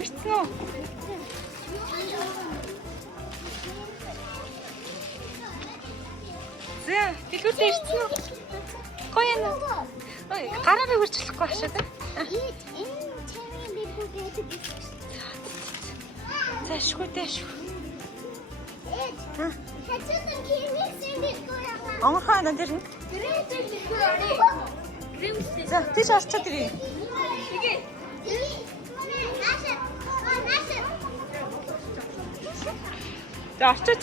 Ирсэн үү? Зэ, дэлгүүрээ ирсэн үү? Гоё юм уу? Ой, гараараа хурцлахгүй ашиг. За, шгүүтэй шүү. Онгорхоо надад ирнэ. За, тийш орчод ирээ. За, орчод.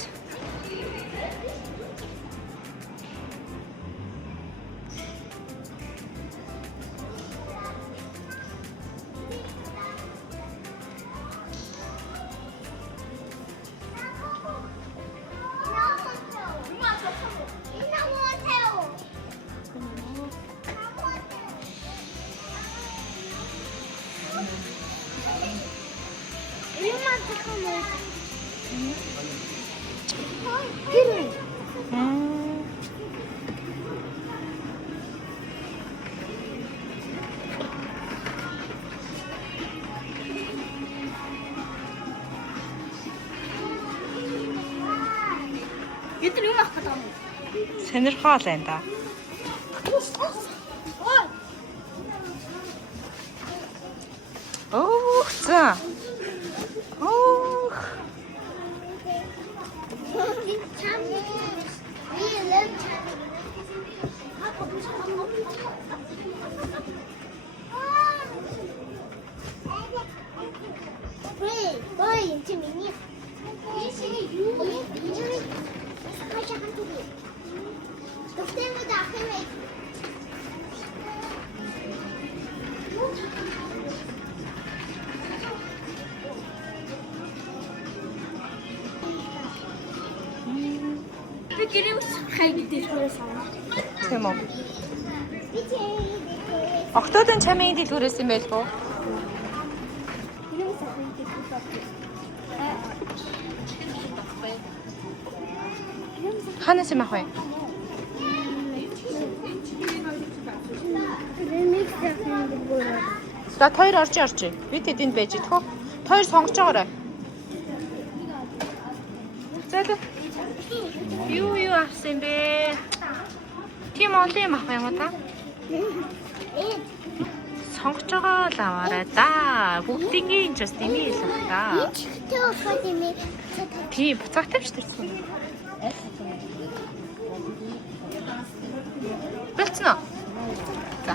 Эдгээр юм авах гэдэг юм. Сонирхол байна да. Оох, за. Оох. Гэрээс хай гэдэг төрөөс аваа. Тийм үү? Октодын чамын дэлгүүрээс юм байл боо? Гэрээс хай гэдэг төрөөс. Ханаас юм ах вэ? За хоёр орж. Бид тэдэнд байж идэх үү? Хоёр сонгож байгаарай. За. Юу авсан бэ? Тийм олон юм ах юм уу та? Сонгож байгаа л аваарай да. Бүгдийн ч бас дэмий л да. Тийм, буцааг тавьчихсан. Болцсон уу? За.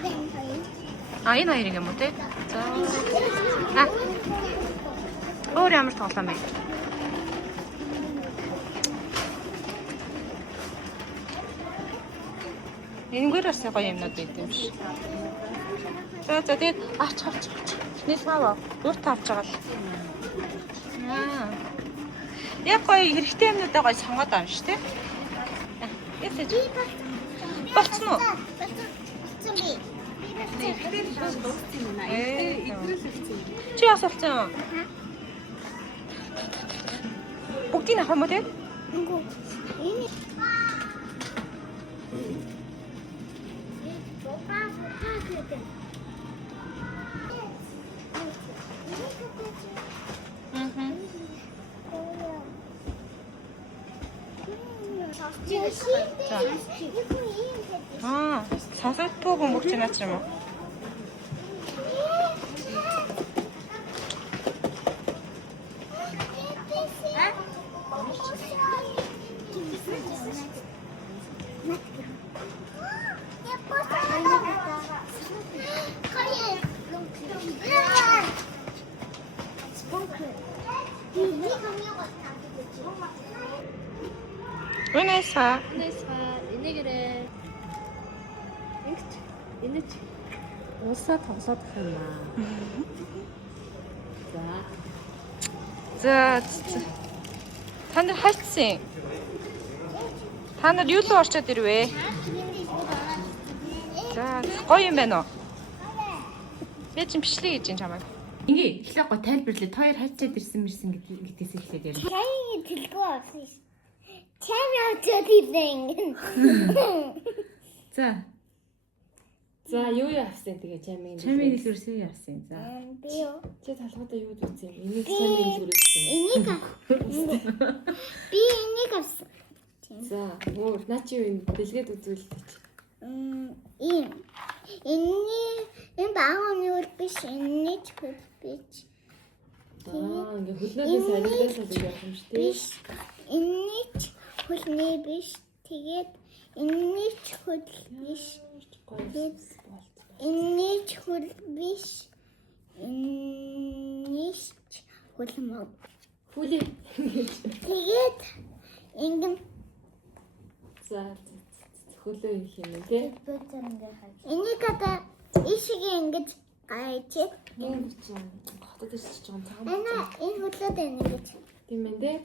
Энэ хоёрыг юм уу те? За. Өөр ямар тоглоом бэ? Энэгээр бас гоё юмнууд байт юм биш. За тэгээд авч. Нийс маа. Урт авч байгаа л. Яг гоё хэрэгтэй юмнуудаа гоё сонгоод авна шүү те. Ясэж. Болцсон уу? Чи бас болсон юм. Бүгдийг авах юм уу те? Сонсогдгүй бөмбөгч наач юм уу? Үнэсаа. Энэгээрээ. Энэч. Уусаа тоглоод гэх юм аа. За. Та нар хайцсан. Та нар юу л орчод ирвэ? За, гоё юм байна уу? Би чинь бичлэг хийж чамайг. Ингээ эхлээ го тайлбарлаа. Та хоёр хайцаад ирсэн гэдгээс эхлээд ярина. Чай тэлгүй авсан. Чай авчаад ирсэн. За. За юу яасан тэгээ чамийн Чамийн илүүрсээ яасан. За. Би юу? чи талхуудаа юу үзсэн юм? Энийг чамийн илүүрсэн юм. Энийг би энийг авсан. За өөр наа чи юу дэлгээд үзүүлдэг чи. Ийм. Энэ баагааны үл биш, энэ ч хөл биш. Ингээ хөлнөөс арилгаасаа л явах юм шүү дээ. Биш. Энэ ч хөлний биш. Тэгээд энэ ч хөл биш. Тэгээд энэ ч хөл биш. Энэ ч хөл мөн. Хүлээ. Тэгээд ингэн За хөлөө юм хийнэ тий. энийг одоо ишигээ ингэж гайж. Ийм ч юм. Хотод ирчих жоохон цагаан. Ана энэ хөлөөд ингэж. Тийм ээ тий.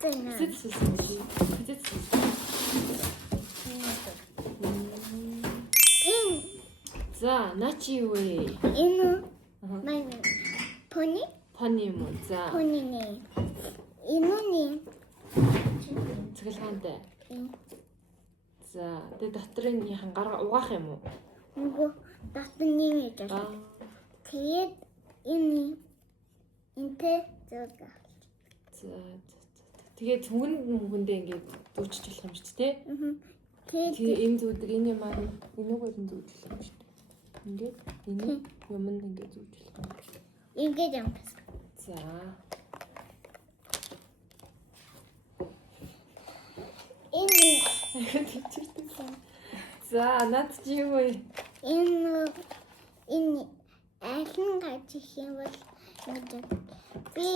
Зэнэ. Сэцсэн. Энэ За наа чи юу вэ? энэ мань пони Пани юм уу? За пониний. Инуний. цэглэгаантай. За тэгээ дотрын хангаар угаах юм уу? Нөгөө дотор нэмэж байна. Аа. Тэгээд энэ энтэй зүг. За. Тэгээ цүнхэндээ ингээд дүүчиж болох юм шүү дээ. Тэгээд Тэгээ энэ зүудэг энэ маань энэгээр нь зүүж болох юм шүү дээ. Ингээд энэ юмд ингээд зүүж болох юм. ингэж юм. За. Энэ За над чи юу вэ? энэ алин гаж их юм бол ингэж. Би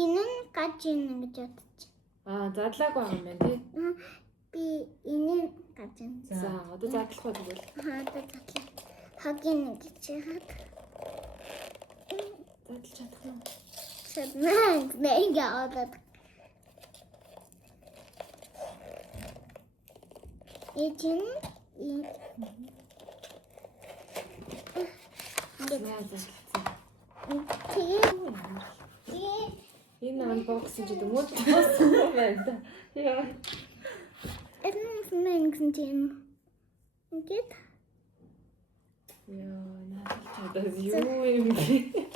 энэ нь гаж юм гэж бодчих. Аа задлаагүй юм байна тий. Би энэ гаж юм. За одоо задлах уу тэгвэл. Хаадаг татлаа. Хагийн гэж яагаад. Задлж чадах юм. Сэднэ ингэ аваад. Эчин За. тэгээд Энэ анбокс гэж мод тоосон юм байна да. Яа. энэ мэн тийм. Ингээд Яа, надад чадаад юу юм бэ?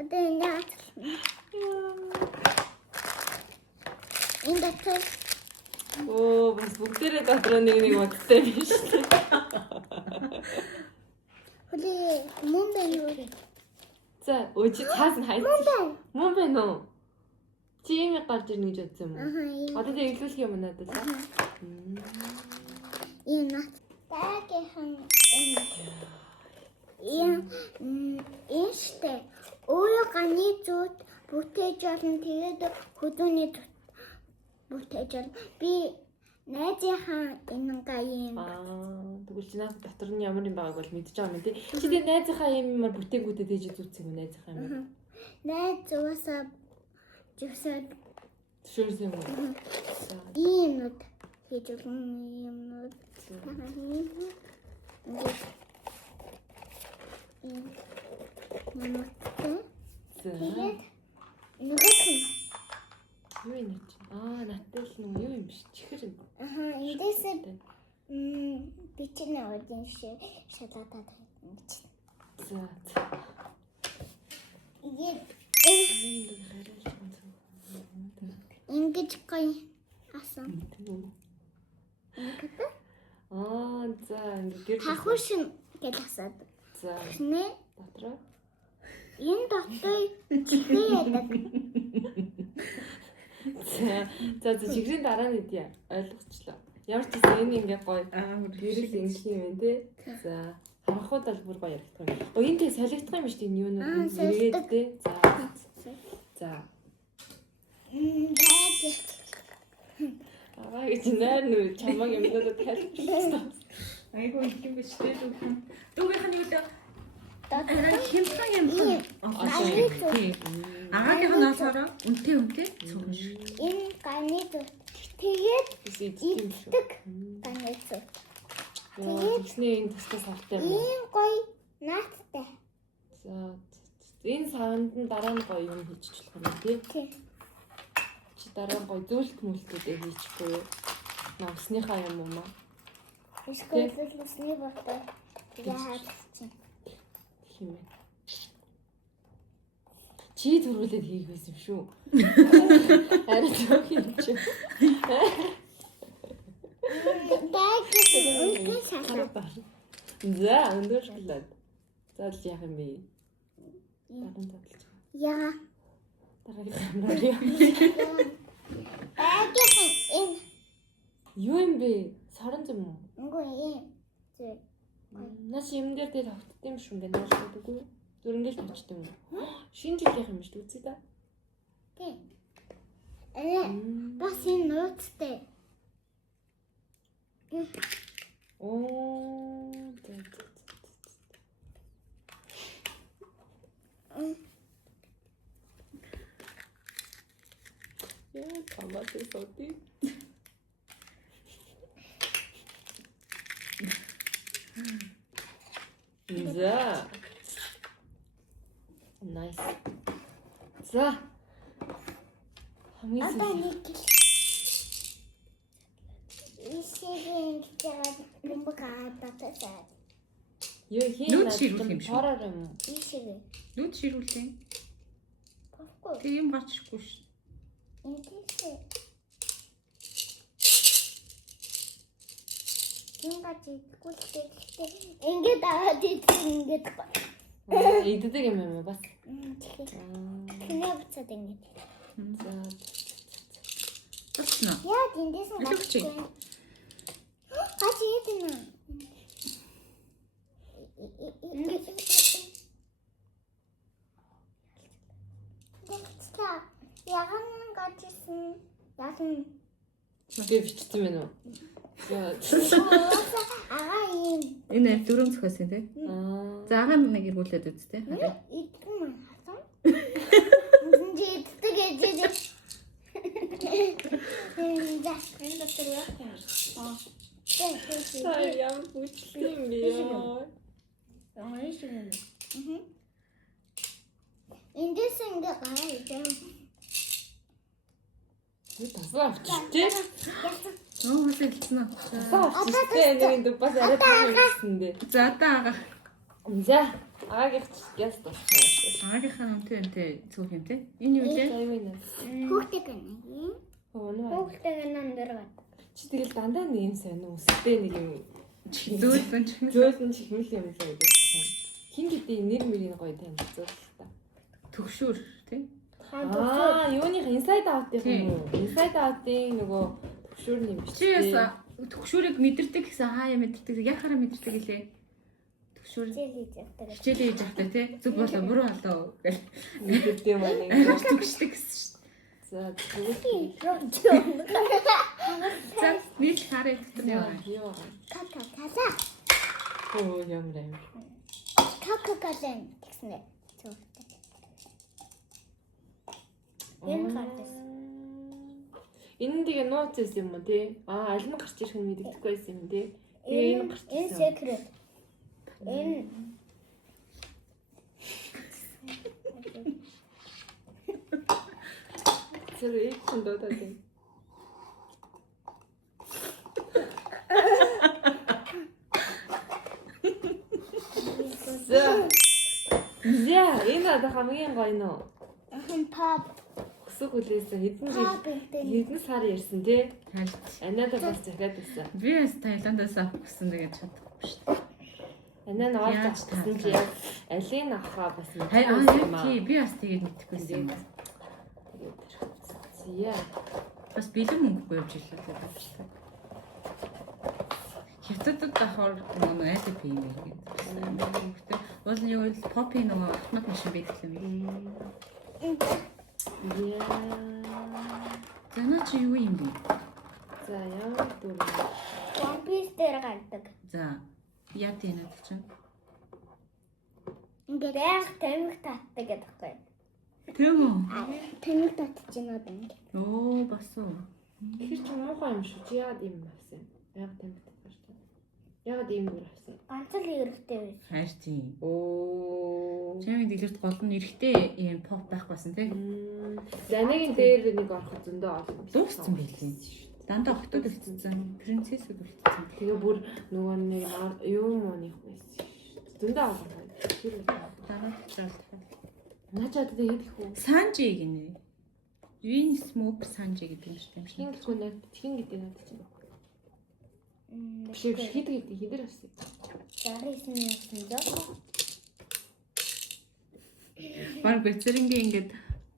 одоо яа. Энэ дотор Оо, бас бүгдээрээ дотроо нэг бодтой биш үү? хөлөө мөн байна уу? За, өчи цаас нь хайц. Мөн байна. Мөн байна уу? Чи юм гарч ирнэ гэж бодсон юм уу? Ийм. Одоо тэг эглүүлэх юм надад. Ийм нат. Таагийн энэ штэ өөрөө ганы зүт бүтээж олон тэгээд хөдөөний бүтээж олон би найзынхаа энэ гаян Тэгвэл чи наад дотор нь ямар юм байгааг бол мэдчихэж байгаа юм тий. Чи тэг найзынхаа юмар бүтээгүүдэд ээж зүтсэн юм найзынхаа юм. найз зуусаа живсад Төшөөрсөн юм уу? иймнүүд хийж олон юмнууд За. тэгээд нөгөө Юу юм чи? Аа, натал нь юу юм биш. Чихэр юм. эндээс би чинь одын шалгатаад ингэж. За. Ингэж гоё асан. Аа, за ингэ гэр Хахуушин гэж асаад. За. Нэ Дотроо. энэ дотор чихээ яадаг. За чихрийн дараа нь идэ. Ойлгочлоо. Ямар ч гэсэн энэ ингээ гоё. Гэрэл ингэх юм байна те. За. Харахууд бол бүр гоё яригдах юм. Энд солигдох юм шүү дээ юу нүү. солигддог. Те. За. За. Аа гэж нэр нүү чамаг юмнуудад тайлбарлаа. Айгуу их юм биш дээ. Дүүгийнх нь юу дээ? Хэмхэн юм. Агаагийн ноосороо үнтэй цугш. Энэ ганы зүт. Тэгээд иддэг ганы зүт. Тэгснээ энэ тусгай сартай юм. Ийм гоё нааттай. За. Энэ савнд нь дараа нь гоё юм хийчих болох юм тий. Тийм. Чи дараа нь гоё зүйлт мүлтүүдээ хийчихгүй юу? Намсныхаа юм уу маа? Эскөлөсний ботой. Яагаад чинь. Хэмээ. Чи төрүүлээд хийх байсан юм шүү. Арай зөв юм чи. Дайгээс шалгах. За, өндөр шоколад. Заалж яах юм бэ? Даран задлж. Яа. Дараагийн хамраа. Дайгээс энэ. Юу юм бэ? Сорон зам уу? Үгүй ээ. Зэ. Наас юм дээр тэ тогтд юм шүү ингээ нааш үгүй юу? Зүр ингээл тавчт юм уу? Шинэ жилийнх юм шүү дээ үзье да. Тий. Бас энэ нууцтай. Оо. Яа, камбат сoti. За. Nice. За. Хамгийн Одоо сүүл. нэг исийн чад бомбага татаа. Юу хийн? Нүд ширүүл юм шүү. Хороор юм уу? Исийн. Нүд ширүүлээ. Баггүй. Тэг юм гарчихгүй ш. Ингээсээ. Ингээд идэггүй ингээд аваад идэх ингээд Иддэг юм юм бас. тэгэхээр буцаад ингээд. За. Таснаа. Яа тэндээс нь Илүүч. гаж идэнэ. Дэвчээ. Яган гажсэн. Яган Би бичсэн байна уу? За. ага юм. Энэ дөрөв зөхөөсөн тий. Аа. За агаа нэг иргүүлээд үз тий. Идэх юм хасан. Үнэн иддэг гэж. За энэ дотор яах юм? Та ямар бүчлэг юм бэ яа? Эндээс ингээд гараа идэх. Би тасаа авчихжээ. Оо хэлсэн үү. Тасаа авчихжээ. Нэг энэ бас арай таасан дээ. За одоо агаа. За. Агаагийнх яс тусах. Агийнхаа үнтэй цөөх юм тий. Энэ юу вэ? Аюуна. Хүүхдээ гэнэ. Өнөө. Хүүхдээ нандэр гад. Чи тэгэл дандаа нэг юм сайн үстэй нэг юм Зөөлөн ч. зөөлөн чихмэл юм л байдаг. Хин гэдэг нэр мөрийн гоё танилцуул та. Төгшүүр тий. Аа, юуных inside out-ийн юм уу? Inside out-ийн нөгөө төгшүүрний юм биш. Чи яса төгшүүрийг мэдэрдэг гэсэн хаяа мэдэрдэг. Яхаараа мэдэрдэг гэлээ. Төгшүүр Зэлиж явдаг. хичээлээ хийж явахтай тий. Зүг болоо буруу болоо гэл. мэддэг юм аа. Амар төгшдөг гэсэн шүү. За, тэгвэл За нийт хараа өгдөг юм. яа. Ката. Оо, ямар юм. Какакален гэснэ. Энэ хатас. Энэ тэгээ нууц байсан юм уу тий? Аа, аль нь гарч ирэх нь мэддэхгүй байсан юм тий. Тэгээ энэ гарч Энэ ирсэн. секрет. Энэ Тэр их ч дуудаад байна. За. За, энэ одоо хамгийн гоё нөө. ахын pop Өсөг хүлээсэн pop гэдэг. хэдэн сар ярьсан тий? Харин Анада бас захиад байсан. би бас Таиландаас авсан тэгээд чадахгүй шүү дээ. Анаа нь оолж Яаж авсан чи таа? алийг авахаа бас Харин яг тий би бас тэгээд мэдчихвэсэн юм. Зя. Бас бэлэн мөнгөгүй явж ирлээ тэгээд. Хятадд давхар нөгөө ADP юм гээд. Мөнгөтэй. Бол нь юу вэ? Попи нөгөө автомат машин байдаг юм. Яа. За наа чи юу юм бэ? За яа дүр. One Piece дээр гардаг. За яа тийм нэ чинь. Ингээд яг тамиг татдаг гэдэг байхгүй. Тийм үү? Тамиг татчих юм одоо ингээд. Оо бас уу. Тэр чи муухай юм шүү. Чи яагаад юм авсан? Яг тамиг татсан шүү. Яагаад ийм юм авсан? Ганц л эрэхтэй байж. Хайр тийм. Оо. Чамийн дэлгэрт гол нь эрэхтэй юм поп байхгүйсэн тий. Занагийн дээр нэг орох зөндөө олон. Дууссан байлээ. Дандаа охтод үлдсэн. Принцессүүд үлдсэн. Тэгээ бүр нөгөө нэг юу моних байсан шүү. Зөндөө авах. Тэр Дараа чаалт. начаад тэгээд их үү. Санжи гинэ. Win Smoke Санжи гэдэг юм шиг юм шиг. Хин гэхгүй нэ хин гэдэг надад чинь. Биш хидэр авсан. Дараагийн юм даа. Баг бэцэрингийн ингээд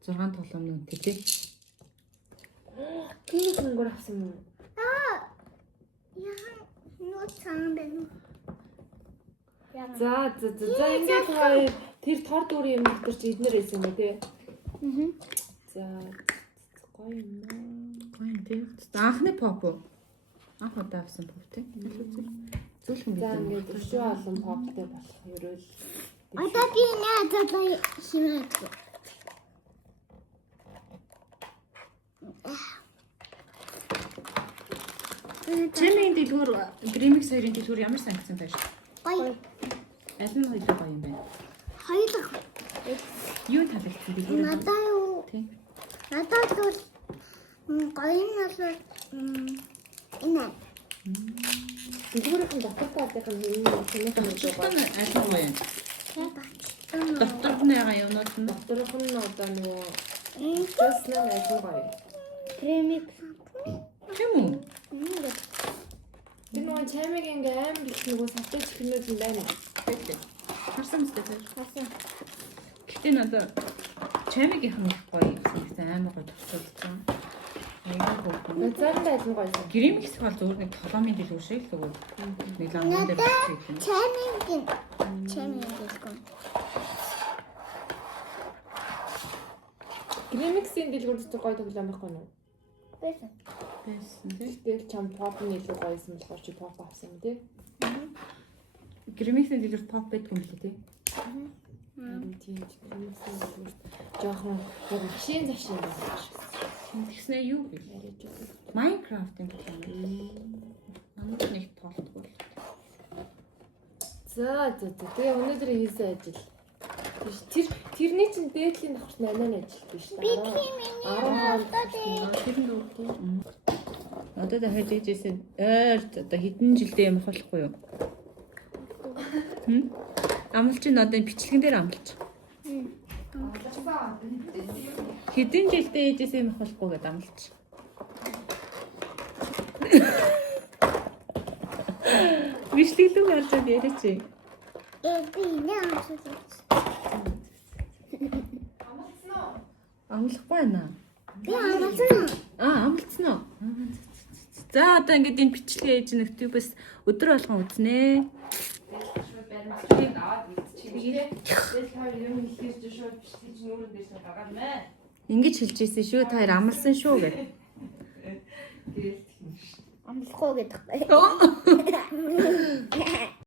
6 тоглоом нүнтэй тий. Хин хингөр авсан юм. Яа, нуу цаан байна. За ингээд хоёр тэр тор дүүрийн юм дотор чи эднэр байсан юм тий. За гоё юм. Гоё тий. Анхны pop уу? Анх удаа авсан pop тий. Зөвлөн За гэдэг. ингээд өшөө олон поптой болох ерөөл. Одоо би надад хинээд. Чимийн дэлгүүр Grimix хоёрын дэлгүүр ямар санагдсан байж? Гоё. Аль нь илүү гоё юм бэ? Хоёулаа. Юу таалагдсан дэлгүүр? Надаа юу? Тий. Надад бол гоё нь бол энэ. Дэлгүүрийн дотор таадах юм тэнийх нь Чултан аль нь гоё юм? Доторх нь байгаа юмнууд нь доторх нь одоо нөгөө Энэ Тэснэ айгүй гоё. кремик. тийм үү? Тэр нөгөө чаймиг ингээ амар их нөгөө салтаж хэмнүүд юм байна. Тэгтээ. Харсан мэт тэр. Хасан. Гэтэ надад чамигийнх нь их гоё гэсэн амар гоё тусалж байгаа. Айгүй гоё. Бацаан байсан гоё. Grimix бол зөвхөн нэг толомын дэлгүүр шиг л өгөө. Нэг ламын дээр бичиж юм. Чамингийн. Чамингийн. Grimix-ийн дэлгүүр дотор гоё тоглоом байхгүй юу? Байсан. Байсан тий. Тэгэл чам pop-ны илүү гоёсэн болохоор чи pop авсан юм тий. Grimix-ийн дэлгүүр pop байдгүй юм лээ тий. Харин тийм Grimix-ийн дэлгүүр жоохон яг машин зашин байсан шүү. Тэгснээ юу вэ? Яриад байгаа. Minecraft юм байна. Намайг нэг тоолтгүй. За тэгээ өнөөдөр хийсэн ажил. Тэрний чинь дээдлийн давхарт 8 ажил биш та. 10 Тэр нь юу вэ? Одоо дахиад дижсэн одоо хэдэн жилдээ юм болохгүй юу? Амлч нь одоо бичлэгэн дээр амлч. Хэдэн жилдээ ээжээсээ юм болохгүй гэдээ амлч. Бичлэглэг гарч яриач. Би нэ амсуулсан. Амлахгүй байна. Би амсуулсан. Амлцсан уу? За одоо ингээд энэ бичлэгээ ээж нь YouTube-с өдөр болгон үзнэ. Ингэж хэлж ийсэн шүү. Та хоёр амлсан шүү гэх. Амсахгүй гэдэг.